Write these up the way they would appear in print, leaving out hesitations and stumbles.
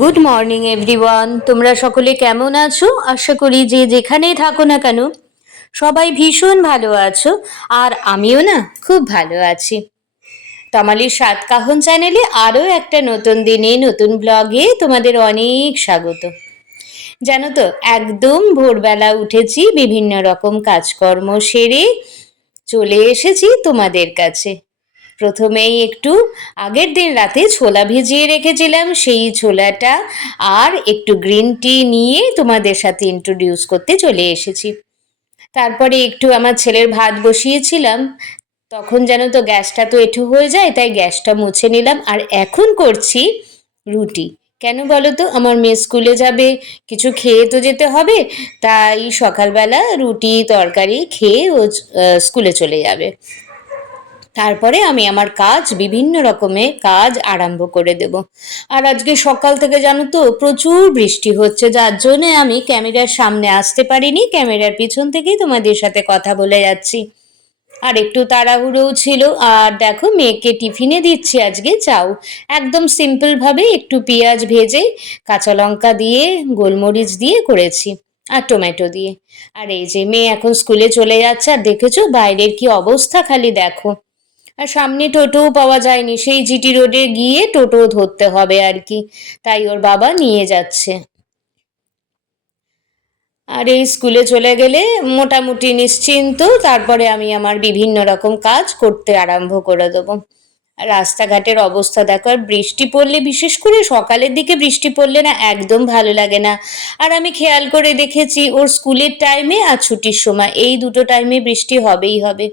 Good morning everyone, তোমরা সকলে কেমন আছো? আশা করি যে যেখানেই থাকো না কেন সবাই ভীষণ ভালো আছো। আর আমিও না খুব ভালো আছি। তমালির সাতকাহন চ্যানেলে আরও একটা নতুন দিনে নতুন ব্লগে তোমাদের অনেক স্বাগত। জানো তো, একদম ভোরবেলা উঠেছি, বিভিন্ন রকম কাজকর্ম সেরে চলে এসেছি তোমাদের কাছে। প্রথমেই একটু আগের দিন রাতে ছোলা ভিজিয়ে রেখেছিলাম, সেই ছোলাটা আর একটু গ্রিন টি নিয়ে তোমাদের সাথে ইন্ট্রোডিউস করতে চলে এসেছি। তারপরে একটু আমার ছেলের ভাত বসিয়েছিলাম, তখন জানো তো গ্যাসটা তো এঁঠো হয়ে যায়, তাই গ্যাসটা মুছে নিলাম। আর এখন করছি রুটি। কেন বলো তো, আমার মেয়ে স্কুলে যাবে, কিছু খেয়ে তো যেতে হবে, তাই সকালবেলা রুটি তরকারি খেয়ে ও স্কুলে চলে যাবে। তারপরে আমি আমার বিভিন্ন রকমের কাজ আরম্ভ করে দেব। আর আজকে সকাল থেকে জানো তো প্রচুর বৃষ্টি হচ্ছে, যার জন্য আমি ক্যামেরার সামনে আসতে পারিনি, ক্যামেরার পিছন থেকেই তোমাদের সাথে কথা বলে যাচ্ছি। আর একটু তাড়াহুড়োও ছিল। আর দেখো, মেয়েকে টিফিনে দিচ্ছি আজকে চাউ, একদম সিম্পলভাবে একটু পেঁয়াজ ভেজে কাঁচা লঙ্কা দিয়ে গোলমরিচ দিয়ে করেছি, আর টমেটো দিয়ে। আর এই যে মেয়ে এখন স্কুলে চলে যাচ্ছে, আর দেখেছো বাইরের কি অবস্থা, খালি দেখো। আর সামনে টোটোও পাওয়া যায়নি, সেই জিটি রোডে গিয়ে টোটো ধরতে হবে আর কি, তাই ওর বাবা নিয়ে যাচ্ছে। আর এই স্কুলে চলে গেলে মোটামুটি নিশ্চিন্ত, তারপরে আমি আমার বিভিন্ন রকম কাজ করতে আরম্ভ করে দেবো। রাস্তাঘাটের অবস্থা দেখো, আর বৃষ্টি পড়লে, বিশেষ করে সকালের দিকে বৃষ্টি পড়লে না একদম ভালো লাগে না। আর আমি খেয়াল করে দেখেছি ওর স্কুলের টাইমে আর ছুটির সময় এই দুটো টাইমে বৃষ্টি হবেই হবে।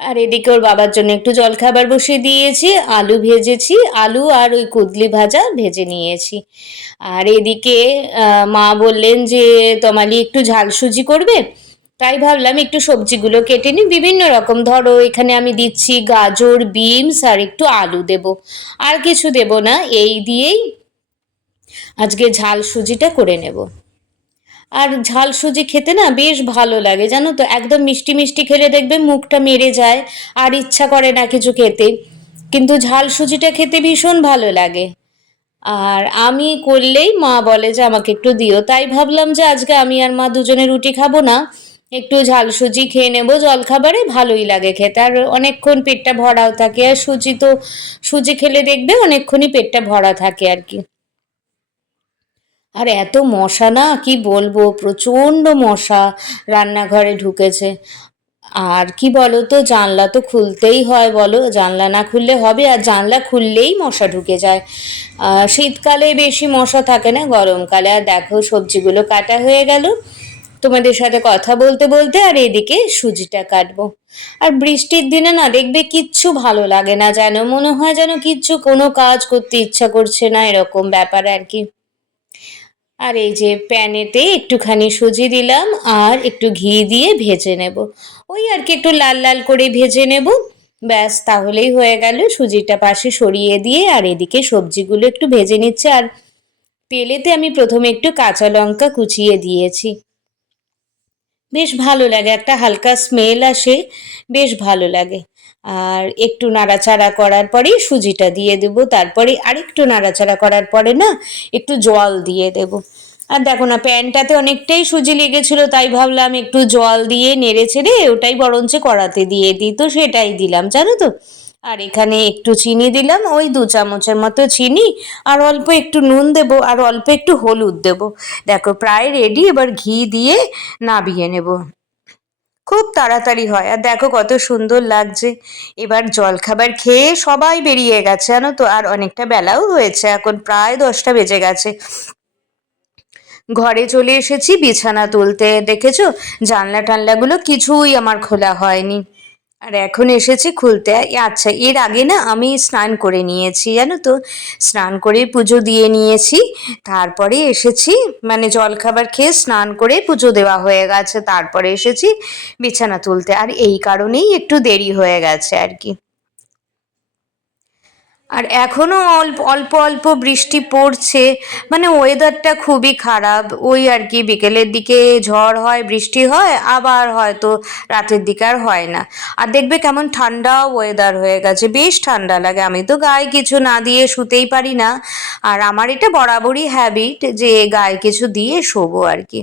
আর এদিকে ওর বাবার জন্য একটু জলখাবার বসিয়ে দিয়েছি, আলু ভেজেছি, আলু আর ওই কুদলি ভাজা ভেজে নিয়েছি। আর এদিকে মা বললেন যে তমালি একটু ঝাল সুজি করবে, তাই ভাবলাম একটু সবজিগুলো কেটে নিই বিভিন্ন রকম। ধরো এখানে আমি দিচ্ছি গাজর, বিনস আর একটু আলু দেব, আর কিছু দেব না, এই দিয়েই আজকে ঝাল সুজিটা করে নেব। আর ঝাল সুজি খেতে না বেশ ভালো লাগে জানো তো, একদম মিষ্টি মিষ্টি খেলে দেখবে মুখটা মেরে যায়, আর ইচ্ছা করে না কিছু খেতে, কিন্তু ঝাল সুজিটা খেতে ভীষণ ভালো লাগে। আর আমি করলেই মা বলে যে আমাকে একটু দিও, তাই ভাবলাম যে আজকে আমি আর মা দুজনে রুটি খাবো না, একটু ঝাল সুজি খেয়ে নেবো জলখাবারে, ভালোই লাগে খেতে, আর অনেকক্ষণ পেটটা ভরাও থাকে। আর সুজি তো, সুজি খেলে দেখবে অনেকক্ষণই পেটটা ভরা থাকে আর কি। আর এত মশা না কি বলবো, প্রচণ্ড মশা রান্নাঘরে ঢুকেছে। আর কি বলো তো, জানলা তো খুলতেই হয়, বলো জানলা না খুললে হবে? আর জানলা খুললেই মশা ঢুকে যায়। শীতকালে বেশি মশা থাকে না, গরমকালে। আর দেখো সবজিগুলো কাটা হয়ে গেল তোমাদের সাথে কথা বলতে বলতে, আর এদিকে সুজিটা কাটবো। আর বৃষ্টির দিনে না দেখবে কিচ্ছু ভালো লাগে না, যেন মনে হয় যেন কিচ্ছু কোনো কাজ করতে ইচ্ছা করছে না, এরকম ব্যাপার আর কি। আর এই যে প্যানেতে একটুখানি সুজি দিলাম আর একটু ঘি দিয়ে ভেজে নেব, ওই আর কি একটু লাল লাল করে ভেজে নেব, ব্যাস তাহলেই হয়ে গেল। সুজিটা পাশে সরিয়ে দিয়ে আর এদিকে সবজিগুলো একটু ভেজে নিচ্ছে। আর তেলেতে আমি প্রথমে একটু কাঁচা লঙ্কা কুচিয়ে দিয়েছি, বেশ ভালো লাগে, একটা হালকা স্মেল আসে, বেশ ভালো লাগে। আর একটু নাড়াচাড়া করার পরেই সুজিটা দিয়ে দেবো, তারপরে আরেকটু নাড়াচাড়া করার পরে না একটু জল দিয়ে দেবো। আর দেখো না, প্যানটাতে অনেকটাই সুজি লেগেছিল, তাই ভাবলাম একটু জল দিয়ে নেড়ে ছেড়ে ওটাই বরঞ্চ কড়াতে দিয়ে দিই, তো সেটাই দিলাম জানো তো। আর এখানে একটু চিনি দিলাম, ওই 2 চামচের মতো চিনি, আর অল্প একটু নুন দেবো, আর অল্প একটু হলুদ দেবো। দেখো প্রায় রেডি, এবার ঘি দিয়ে নাবিয়ে নেব, খুব তাড়াতাড়ি হয়। আর দেখো কত সুন্দর লাগছে। এবার জলখাবার খেয়ে সবাই বেরিয়ে গেছে জানো তো, আর অনেকটা বেলাও হয়েছে, এখন প্রায় 10টা বেজে গেছে। ঘরে চলে এসেছি বিছানা তুলতে, দেখেছো জানলা টানলাগুলো কিছুই আমার খোলা হয়নি, আর এখন এসেছি খুলতে। আচ্ছা, এর আগে না আমি স্নান করে নিয়েছি জানো তো, স্নান করে পুজো দিয়ে নিয়েছি, তারপরে এসেছি, মানে জলখাবার খেয়ে স্নান করে পুজো দেওয়া হয়ে গেছে, তারপরে এসেছি বিছানা তুলতে, আর এই কারণেই একটু দেরি হয়ে গেছে আর কি। আর এখনও অল্প অল্প অল্প বৃষ্টি পড়ছে, মানে ওয়েদারটা খুবই খারাপ। ওই আর কি বিকেলের দিকে ঝড় হয়, বৃষ্টি হয়, আবার হয়তো রাতের দিকে আর হয় না। আর দেখবে কেমন ঠান্ডা ওয়েদার হয়ে গেছে, বেশ ঠান্ডা লাগে। আমি তো গায়ে কিছু না দিয়ে শুতেই পারি না, আর আমার এটা বরাবরই হ্যাবিট যে গায়ে কিছু দিয়ে শোবো আর কি।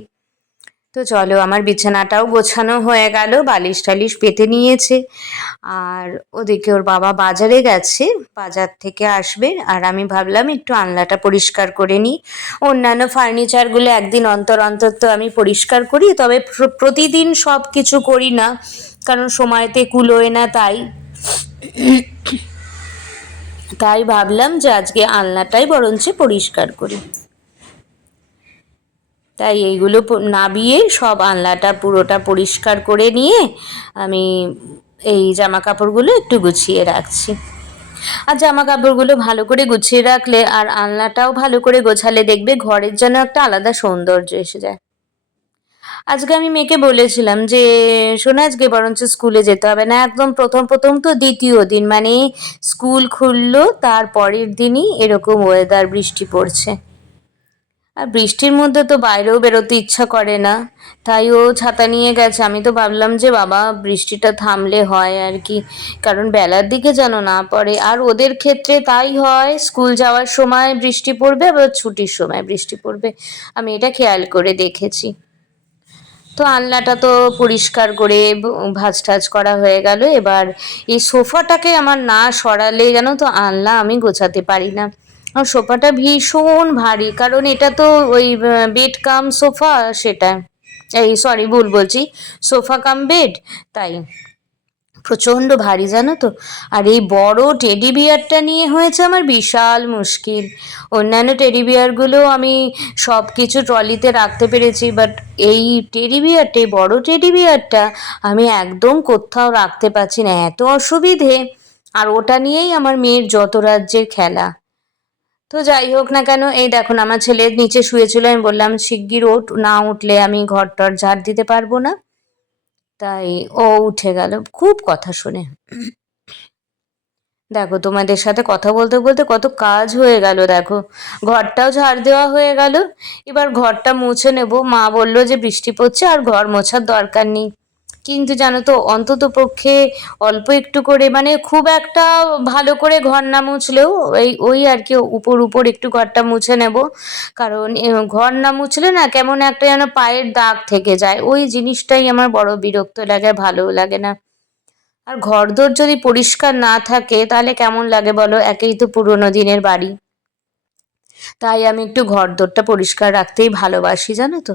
তো চলো, আমার বিছানাটাও গোছানো হয়ে গেল, বালিশ টালিশ পেতে নিয়েছে। আর ওদিকে ওর বাবা বাজারে গেছে, বাজার থেকে আসবে, আর আমি ভাবলাম একটু আলনাটা পরিষ্কার করে নিই। অন্যান্য ফার্নিচারগুলো একদিন অন্তর অন্তর তো আমি পরিষ্কার করি, তবে প্রতিদিন সব কিছু করি না, কারণ সময়তে কুলোয় না। তাই ভাবলাম যে আজকে আলনাটাই বরঞ্চ পরিষ্কার করি। তাই এইগুলো নাবিয়ে সব আলনাটা পুরোটা পরিষ্কার করে নিয়ে আমি এই জামা কাপড়গুলো একটু গুছিয়ে রাখছি। আর জামা কাপড়গুলো ভালো করে গুছিয়ে রাখলে আর আলনাটাও ভালো করে গোছালে দেখবে ঘরের যেন একটা আলাদা সৌন্দর্য এসে যায়। আজকে আমি মেয়েকে বলেছিলাম যে শোনো, আজকে বরঞ্চ স্কুলে যেতে হবে না। একদম প্রথম প্রথম তো দ্বিতীয় দিন মানে স্কুল খুললো তার পরের দিনই এরকম ওয়েদার, বৃষ্টি পড়ছে। আর বৃষ্টির মধ্যে তো বাইরেও বেরোতে ইচ্ছা করে না, তাই ও ছাতা নিয়ে গেছে। আমি তো ভাবলাম যে বাবা বৃষ্টিটা থামলে হয় আর কি, কারণ বেলার দিকে যেন না পড়ে। আর ওদের ক্ষেত্রে তাই হয়, স্কুল যাওয়ার সময় বৃষ্টি পড়বে, আবার ছুটির সময় বৃষ্টি পড়বে, আমি এটা খেয়াল করে দেখেছি। তো আলনাটা তো পরিষ্কার করে ভাঁজ টাজ করা হয়ে গেল। এবার এই সোফাটাকে আমার না সরালে জানো তো আলনা আমি গোছাতে পারি না। আর সোফাটা ভীষণ ভারী, কারণ এটা তো ওই বেড কাম সোফা, সেটা এই সরি ভুল বলছি, সোফা কাম বেড, তাই প্রচণ্ড ভারী জানো তো। আর এই বড় টেডি বিয়ারটা নিয়ে হয়েছে আমার বিশাল মুশকিল। অন্যান্য টেডি বিয়ারগুলো আমি সব কিছু ট্রলিতে রাখতে পেরেছি, বাট এই টেডি বিয়ারটা, এই বড় টেডি বিয়ারটা আমি একদম কোথাও রাখতে পারছি না, এত অসুবিধে। আর ওটা নিয়েই আমার মেয়ের যত রাজ্যের খেলা। তো যাই হোক না কেন, এই দেখুন আমার ছেলে নিচে শুয়েছিল, আমি বললাম শিগগির ওঠ, না উঠলে আমি ঘর টর ঝাড় দিতে পারবো না। তাই ও উঠে গেল খুব কথা শুনে। দেখো তোমাদের সাথে কথা বলতে বলতে কত কাজ হয়ে গেল, দেখো ঘরটাও ঝাড় দেওয়া হয়ে গেল। এবার ঘরটা মুছে নেব। মা বললো যে বৃষ্টি পড়ছে আর ঘর মোছার দরকার নেই, কিন্তু জানো তো অন্তত পক্ষে অল্প একটু করে, মানে খুব একটা ভালো করে ঘর না মুছলেও ওই আর কি উপর উপর একটু ঘরটা মুছে নেব। কারণ ঘর না মুছলে না কেমন একটা যেন পায়ের দাগ থেকে যায়, ওই জিনিসটাই আমার বড় বিরক্ত লাগে, ভালোও লাগে না। আর ঘরদোর যদি পরিষ্কার না থাকে তাহলে কেমন লাগে বলো, একেই তো পুরোনো দিনের বাড়ি। তাই আমি একটু ঘরদোরটা পরিষ্কার রাখতেই ভালোবাসি জানো তো।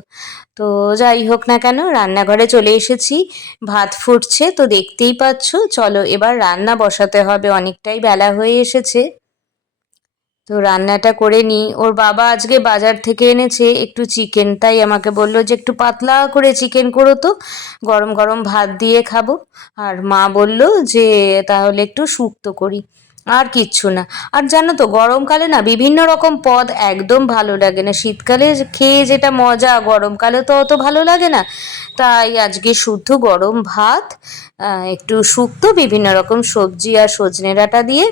তো যাই হোক না কেন, রান্নাঘরে চলে এসেছি, ভাত ফুটছে তো দেখতেই পাচ্ছ। চলো এবার রান্না বসাতে হবে, অনেকটাই বেলা হয়ে এসেছে। তো রান্নাটা করে নিই। ওর বাবা আজকে বাজার থেকে এনেছে একটু চিকেন, তাই আমাকে বললো যে একটু পাতলা করে চিকেন করো তো, গরম গরম ভাত দিয়ে খাবো। আর মা বললো যে তাহলে একটু শুক্তো করি, আর কিচ্ছু না। আর জানো তো গরমকালে না বিভিন্ন রকম পদ একদম ভালো লাগে না, শীতকালে খেয়ে যেটা মজা গরমকালে তো অত ভালো লাগে না। তাই আজকে শুদ্ধ গরম ভাত, একটু শুক্তো, বিভিন্ন রকম সবজি আর সজনে ডাঁটা দিয়ে,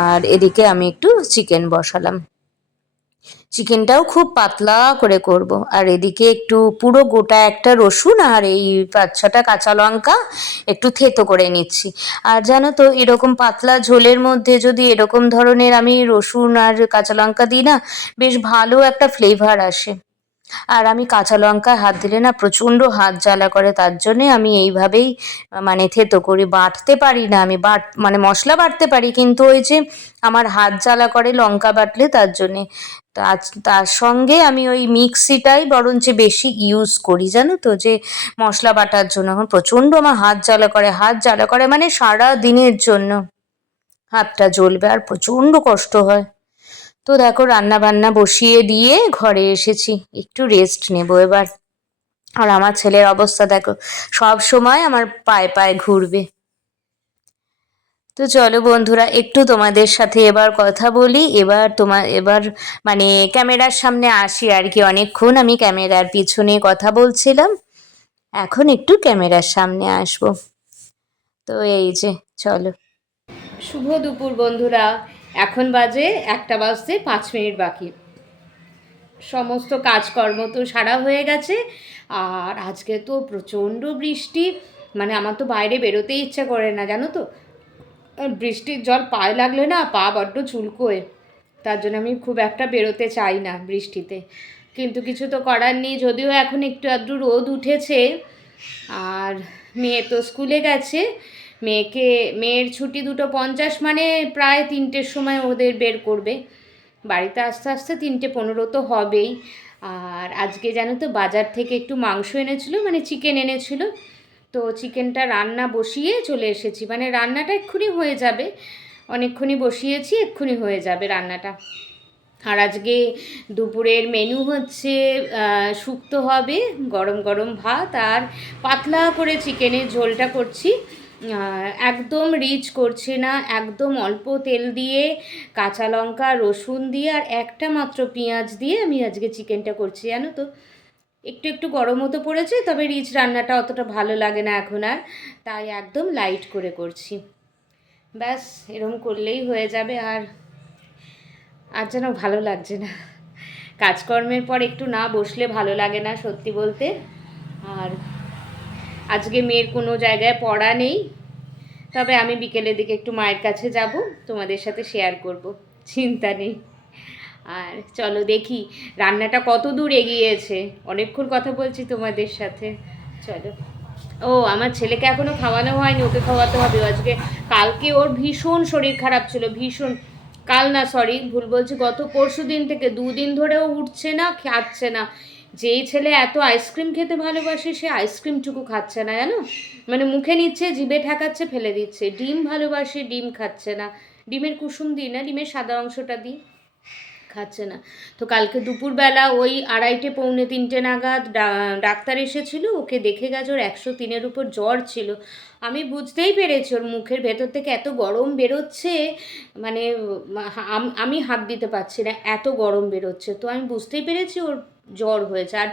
আর এদিকে আমি একটু চিকেন বসালাম। চিকেনটাও খুব পাতলা করে করব। আর এদিকে একটু পুরো গোটা একটা রসুন আর এই 5-6টা কাঁচা লঙ্কা একটু থেতো করে নিচ্ছি। আর জানো তো এরকম পাতলা ঝোলের মধ্যে যদি এরকম ধরনের আমি রসুন আর কাঁচা লঙ্কা দিই না, বেশ ভালো একটা ফ্লেভার আসে। আর আমি কাঁচা লঙ্কায় হাত দিলে না প্রচণ্ড হাত জ্বালা করে, তার জন্যে আমি এইভাবেই মানে থেতো করি। বাটতে পারি না আমি, মানে মশলা বাটতে পারি, কিন্তু ওই যে আমার হাত জ্বালা করে লঙ্কা বাটলে, তার জন্যে। তার সঙ্গে আমি ওই মিক্সিটাই বরঞ্চ বেশি ইউজ করি জানো তো, যে মশলা বাটার জন্য। এখন প্রচণ্ড আমার হাত জ্বালা করে, হাত জ্বালা করে মানে সারা দিনের জন্য হাতটা জ্বলবে, আর প্রচণ্ড কষ্ট হয়। তো দেখো রান্না বান্না বসিয়ে দিয়ে ঘরে এসেছি, একটু রেস্ট নেবো এবার। আর আমার ছেলের অবস্থা দেখো, সব সময় আমার পায়ে পায়ে ঘুরবে। তো চলো বন্ধুরা, একটু তোমাদের সাথে এবার কথা বলি। এবার মানে ক্যামেরার সামনে আসি আর কি। অনেকক্ষণ আমি ক্যামেরার পিছনে কথা বলছিলাম, এখন একটু ক্যামেরার সামনে আসবো। তো এই যে চলো। শুভ দুপুর বন্ধুরা, এখন বাজে 1টা বাজতে 5 মিনিট বাকি। সমস্ত কাজকর্ম তো সারা হয়ে গেছে। আর আজকে তো প্রচণ্ড বৃষ্টি, মানে আমার তো বাইরে বেরোতেই ইচ্ছা করে না জানো তো। বৃষ্টির জল পায়ে লাগলে না পা বড্ড চুলকোয়, তার জন্য আমি খুব একটা বেরোতে চাই না বৃষ্টিতে। কিন্তু কিছু তো করার নেই, যদিও এখন একটু আধটু রোদ উঠেছে। আর মেয়ে তো স্কুলে গেছে, মেয়ের ছুটি 2:50, মানে প্রায় 3টের সময় ওদের বের করবে। বাড়িতে আস্তে আস্তে 3:15 তো হবেই। আর আজকে জানো তো বাজার থেকে একটু মাংস এনেছিল, মানে চিকেন এনেছিল। তো চিকেনটা রান্না বসিয়ে চলে এসেছি, মানে রান্নাটা এক্ষুনি হয়ে যাবে, অনেকক্ষণই বসিয়েছি, এক্ষুনি হয়ে যাবে রান্নাটা। আর আজকে দুপুরের মেনু হচ্ছে শুক্তো হবে, গরম গরম ভাত, আর পাতলা করে চিকেনের ঝোলটা করছি। একদম রিচ করছে না, একদম অল্প তেল দিয়ে, কাঁচা লঙ্কা রসুন দিয়ে আর একটা মাত্র পেঁয়াজ দিয়ে আমি আজকে চিকেনটা করছি জানো তো। একটু একটু গরমও তো পড়েছে, তবে রিচ রান্নাটা অতটা ভালো লাগে না এখন আর, তাই একদম লাইট করে করছি। ব্যাস এরকম করলেই হয়ে যাবে। আর যেন ভালো লাগছে না, কাজকর্মের পর একটু না বসলে ভালো লাগে না সত্যি বলতে। আর আজকে মেয়ের কোনো জায়গায় পড়া নেই, তবে আমি বিকেলের দিকে একটু মায়ের কাছে যাব, তোমাদের সাথে শেয়ার করব, চিন্তা নেই। আর চলো দেখি রান্নাটা কত দূর এগিয়েছে, অনেকক্ষণ কথা বলছি তোমাদের সাথে। চলো। ও আমার ছেলেকে এখনও খাওয়ানো হয়নি, ওকে খাওয়াতে হবে আজকে। কালকে ওর ভীষণ শরীর খারাপ ছিল, ভীষণ। কাল না, সরি ভুল বলছি, গত পরশু দিন থেকে 2 দিন ধরেও উঠছে না, খাচ্ছে না। যেই ছেলে এত আইসক্রিম খেতে ভালোবাসে সে আইসক্রিমটুকু খাচ্ছে না জানো, মানে মুখে নিচ্ছে, জিভে ঠেকাচ্ছে, ফেলে দিচ্ছে। ডিম ভালোবাসে, ডিম খাচ্ছে না। ডিমের কুসুম দিই না, ডিমের সাদা অংশটা দিই, খাচ্ছে না। তো কালকে দুপুরবেলা ওই 2:30 পৌনে 3টে নাগাদ ডাক্তার এসেছিল, ওকে দেখে গেছে ওর 103-এর উপর জ্বর ছিল। আমি বুঝতেই পেরেছি ওর মুখের ভেতর থেকে এত গরম বেরোচ্ছে, মানে আমি হাত দিতে পারছি না, এত গরম বেরোচ্ছে। তো আমি বুঝতেই পেরেছি ওর জ্বর হয়েছে। আর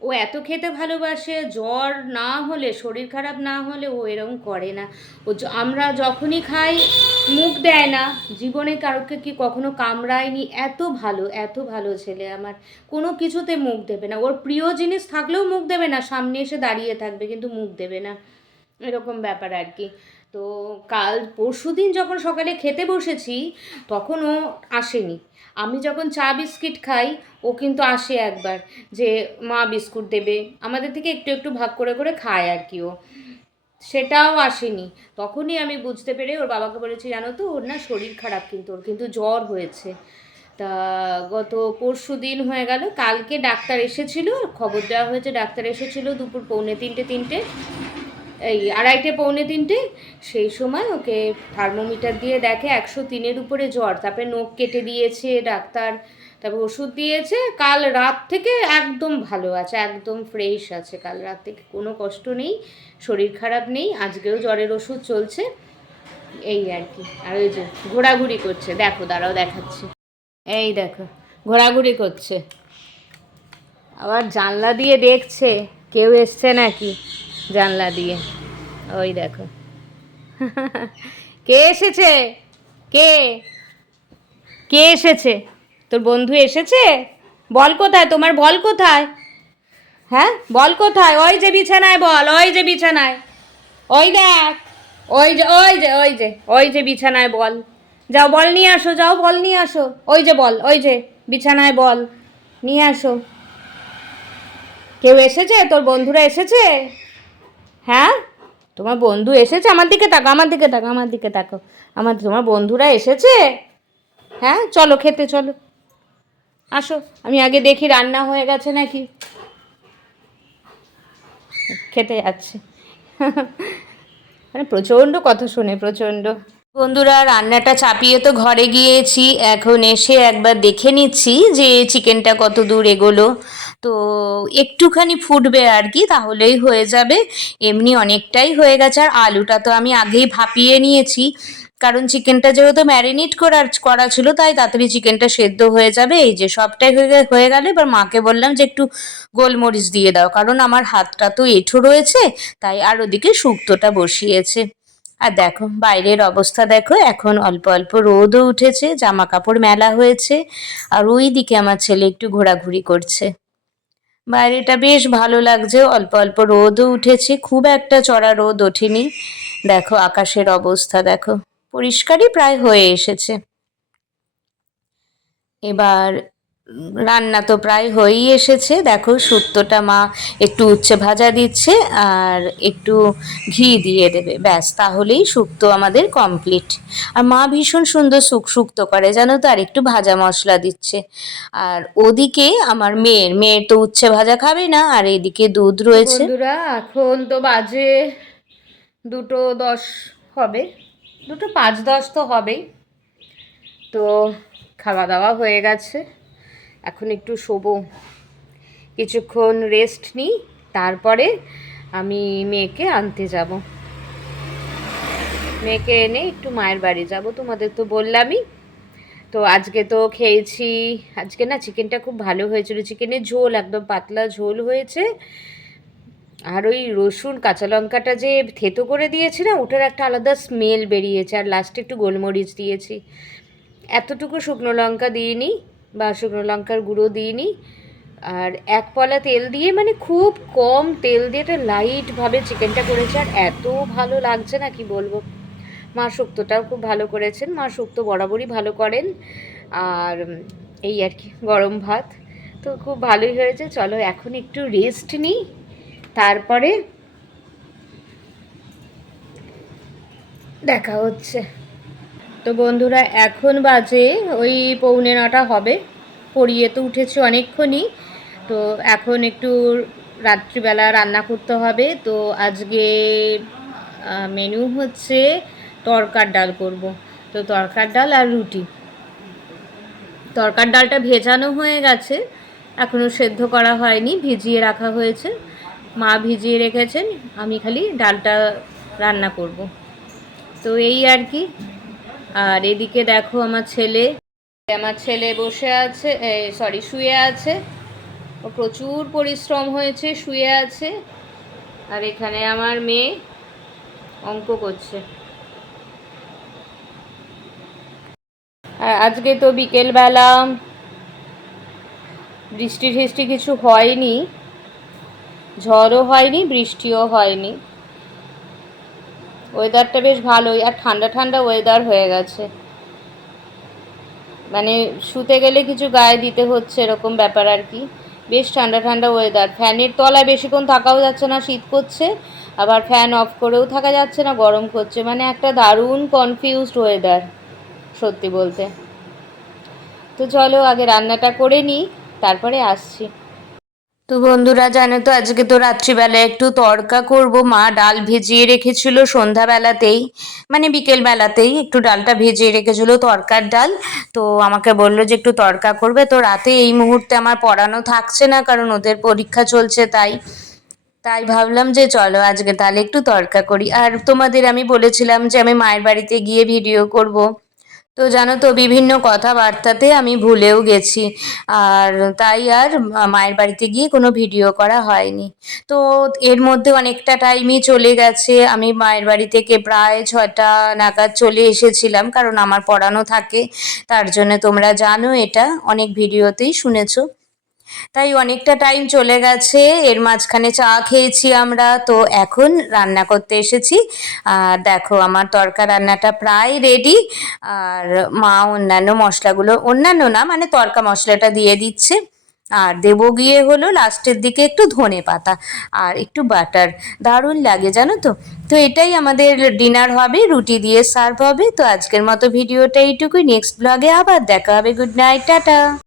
ও এত খেতে ভালোবাসে, জ্বর না হলে, শরীর খারাপ না হলে ও এরকম করে না। আমরা যখনই খাই মুখ দেয় না, জীবনে কারোকে কি কখনো কামড়ায়নি, এত ভালো, এত ভালো ছেলে আমার, কোনো কিছুতে মুখ দেবে না। ওর প্রিয় জিনিস থাকলেও মুখ দেবে না, সামনে এসে দাঁড়িয়ে থাকবে কিন্তু মুখ দেবে না, এরকম ব্যাপার আর কি। তো কাল পরশুদিন যখন সকালে খেতে বসেছি তখন ও আসেনি। আমি যখন চা বিস্কিট খাই ও কিন্তু আসে একবার, যে মা বিস্কুট দেবে, আমাদের থেকে একটু একটু ভাগ করে করে খায় আর কি। ও সেটাও আসেনি। তখনই আমি বুঝতে পেরে ওর বাবাকে বলেছি, জানো তো ওর না শরীর খারাপ, কিন্তু ওর কিন্তু জ্বর হয়েছে। তা গত পরশুদিন হয়ে গেল, কালকে ডাক্তার এসেছিল, খবর দেওয়া হয়েছে, ডাক্তার এসেছিল দুপুর পৌনে 3টে, এই 2:30 পৌনে 3টে। সেই সময় ওকে থার্মোমিটার দিয়ে দেখে 103-এর উপরে জ্বর। তারপরে নখ কেটে দিয়েছে ডাক্তার, তারপর ওষুধ দিয়েছে। কাল রাত থেকে একদম ভালো আছে, একদম ফ্রেশ আছে, কাল রাত থেকে কোনো কষ্ট নেই, শরীর খারাপ নেই। আজকেও জ্বরের ওষুধ চলছে, এই আর কি। আর ওই যে ঘোরাঘুরি করছে, দেখো দাঁড়াও দেখাচ্ছি, এই দেখো ঘোরাঘুরি করছে, আবার জানলা দিয়ে দেখছে কেউ এসছে নাকি, জানলা দিয়ে, ওই দেখো। কে এসেছে, কে কে এসেছে? তোর বন্ধু এসেছে? বল কোথায়, তোমার বল কোথায়? হ্যাঁ বল কোথায়? ওই যে বিছানায় বল, ওই যে বিছানায়, ওই দেখ, ওই যে ওই যে ওই যে ওই যে বিছানায় বল, যাও বল নিয়ে আসো, যাও বল নিয়ে আসো, ওই যে বল, ওই যে বিছানায় বল নিয়ে আসো। কেউ এসেছে? তোর বন্ধুরা এসেছে? হ্যাঁ তোমার বন্ধু এসেছে? আমার দিকে তাকো, আমার দিকে তাকো, আমার দিকে তাকো, তোমার বন্ধুরা এসেছে? হ্যাঁ চলো খেতে, চলো আসো, আমি আগে দেখি রান্না হয়ে গেছে নাকি। খেতে যাচ্ছে। মানে প্রচণ্ড কথা শোনে, প্রচণ্ড। বন্ধুরা রান্নাটা চাপিয়ে তো ঘরে গিয়েছি, এখন এসে একবার দেখে নিচ্ছি যে চিকেনটা কত দূর এগোলো। তো একটুখানি ফুটবে আর কি, তাহলেই হয়ে যাবে। এমনি অনেকটাই হয়ে গেছে। আর আলুটা তো আমি আগেই ভাপিয়ে নিয়েছি, কারণ চিকেনটা যেহেতু ম্যারিনেট করা ছিল, তাই তাড়াতাড়ি চিকেনটা সেদ্ধ হয়ে যাবে। এই যে সবটাই হয়ে গেল। এবার মাকে বললাম যে একটু গোলমরিচ দিয়ে দাও, কারণ আমার হাতটা তো এঁঠো রয়েছে, তাই। আর ওদিকে শুক্তোটা বসিয়েছে। আর দেখো বাইরের অবস্থা দেখো, এখন অল্প অল্প রোদও উঠেছে, জামা কাপড় মেলা হয়েছে, আর ওই দিকে আমার ছেলে একটু ঘোরাঘুরি করছে। বাইরেটা বেশ ভালো লাগছে, অল্প অল্প রোদও উঠেছে, খুব একটা চড়া রোদ ওঠেনি। দেখো আকাশের অবস্থা দেখো, পরিষ্কারই প্রায় হয়ে এসেছে। এবার রান্না তো প্রায় হয়েই এসেছে। দেখো শুক্তোটা মা একটু উচ্ছে ভাজা দিচ্ছে আর একটু ঘি দিয়ে দেবে, ব্যাস তাহলেই শুক্তো আমাদের কমপ্লিট। আর মা ভীষণ সুন্দর শুক্তো করে জানো তো, আর একটু ভাজা মশলা দিচ্ছে। আর ওদিকে আমার মেয়ের তো উচ্ছে ভাজা খাবে না, আর এদিকে দুধ রয়েছে। বন্ধুরা এখন তো বাজে 2:10 হবে, 2:05 তো হবেই। তো খাওয়া দাওয়া হয়ে গেছে, এখন একটু শোবো, কিছুক্ষণ রেস্ট নিই, তারপরে আমি মেয়েকে আনতে যাব। মেয়েকে এনে একটু মায়ের বাড়ি যাব, তোমাদের তো বললামই। তো আজকে তো খেয়েছি, আজকে না চিকেনটা খুব ভালো হয়েছিল, চিকেনের ঝোল একদম পাতলা ঝোল হয়েছে। আর ওই রসুন কাঁচা লঙ্কাটা যে থেতো করে দিয়েছি না, ওটার একটা আলাদা স্মেল বেরিয়েছে। আর লাস্টে একটু গোলমরিচ দিয়েছি, এতটুকু শুকনো লঙ্কা দিইনি বা শুকনো লঙ্কার গুঁড়ো দিইনি। আর 1 পলা তেল দিয়ে, মানে খুব কম তেল দিয়ে একটা লাইটভাবে চিকেনটা করেছে, আর এত ভালো লাগছে না কি বলবো। মা শুক্তোটাও খুব ভালো করেছেন, মা শুক্তো বরাবরই ভালো করেন। আর এই আর কি, গরম ভাত তো খুব ভালোই হয়েছে। চলো এখন একটু রেস্ট নিই, তারপরে দেখা হচ্ছে। তো বন্ধুরা এখন বাজে ওই 8:45 হবে, পড়িয়ে তো উঠেছি অনেকক্ষণই। তো এখন একটু রাত্রিবেলা রান্না করতে হবে। তো আজকে মেনু হচ্ছে তরকার ডাল করব। তো তরকার ডাল আর রুটি। তরকার ডালটা ভেজানো হয়ে গেছে, এখনও সেদ্ধ করা হয়নি, ভিজিয়ে রাখা হয়েছে, মা ভিজিয়ে রেখেছেন, আমি খালি ডালটা রান্না করব। তো এই আর কি। আর এদিকে দেখো আমার ছেলে বসে আছে, শুয়ে আছে, ও প্রচুর পরিশ্রম হয়েছে, শুয়ে আছে। আর এখানে আমার মেয়ে অঙ্ক করছে। আর আজকে তো বিকেলবেলা বৃষ্টি টিষ্টি কিছু হয়নি, ঝড়ও হয়নি, বৃষ্টিও হয়নি, ওয়েদারটা বেশ ভালোই, আর ঠান্ডা ঠান্ডা ওয়েদার হয়ে গেছে, মানে শুতে গেলে কিছু গায়ে দিতে হচ্ছে এরকম ব্যাপার আর কি। বেশ ঠান্ডা ঠান্ডা ওয়েদার, ফ্যানের তলায় বেশিক্ষণ থাকাও যাচ্ছে না, শীত করছে, আবার ফ্যান অফ করেও থাকা যাচ্ছে না, গরম করছে, মানে একটা দারুণ কনফিউজড ওয়েদার সত্যি বলতে। তো চলো আগে রান্নাটা করে নিই, তারপরে আসছি। তো বন্ধুরা জানো তো আজকে তো রাত্রিবেলা একটু তড়কা করব। মা ডাল ভিজিয়ে রেখেছিল সন্ধ্যাবেলাতেই, মানে বিকেল বেলাতেই একটু ডালটা ভিজিয়ে রেখেছিল, তড়কার ডাল। তো আমাকে বললো যে একটু তড়কা করবে। তো রাতে এই মুহূর্তে আমার পড়ানো থাকছে না, কারণ ওদের পরীক্ষা চলছে, তাই ভাবলাম যে চলো আজকে তাহলে একটু তড়কা করি। আর তোমাদের আমি বলেছিলাম যে আমি মায়ের বাড়িতে গিয়ে ভিডিও করব, তো জানো তো বিভিন্ন কথাবার্তাতে আমি ভুলেও গেছি, আর তাই আর মায়ের বাড়িতে গিয়ে কোনো ভিডিও করা হয়নি। তো এর মধ্যে অনেকটা টাইমই চলে গেছে, আমি মায়ের বাড়ি থেকে প্রায় 6টা নাগাদ চলে এসেছিলাম, কারণ আমার পড়ানো থাকে, তার জন্য তোমরা জানো, এটা অনেক ভিডিওতেই শুনেছো। তাই অনেকটা টাইম চলে গেছে, এর মাঝখানে চা খেয়েছি আমরা। তো এখন রান্না করতে এসেছি, আর দেখো আমার তরকা রান্নাটা প্রায় রেডি। আর মা অন্যান্য মশলাগুলো, অন্যান্য না মানে তরকা মশলাটা দিয়ে দিচ্ছে। আর দেবো গিয়ে হলো লাস্টের দিকে একটু ধনে পাতা আর একটু বাটার, দারুণ লাগে জানো তো। তো এটাই আমাদের ডিনার হবে, রুটি দিয়ে সার্ভ হবে। তো আজকের মতো ভিডিওটা এইটুকুই, নেক্সট ব্লগে আবার দেখা হবে। Good night, tata.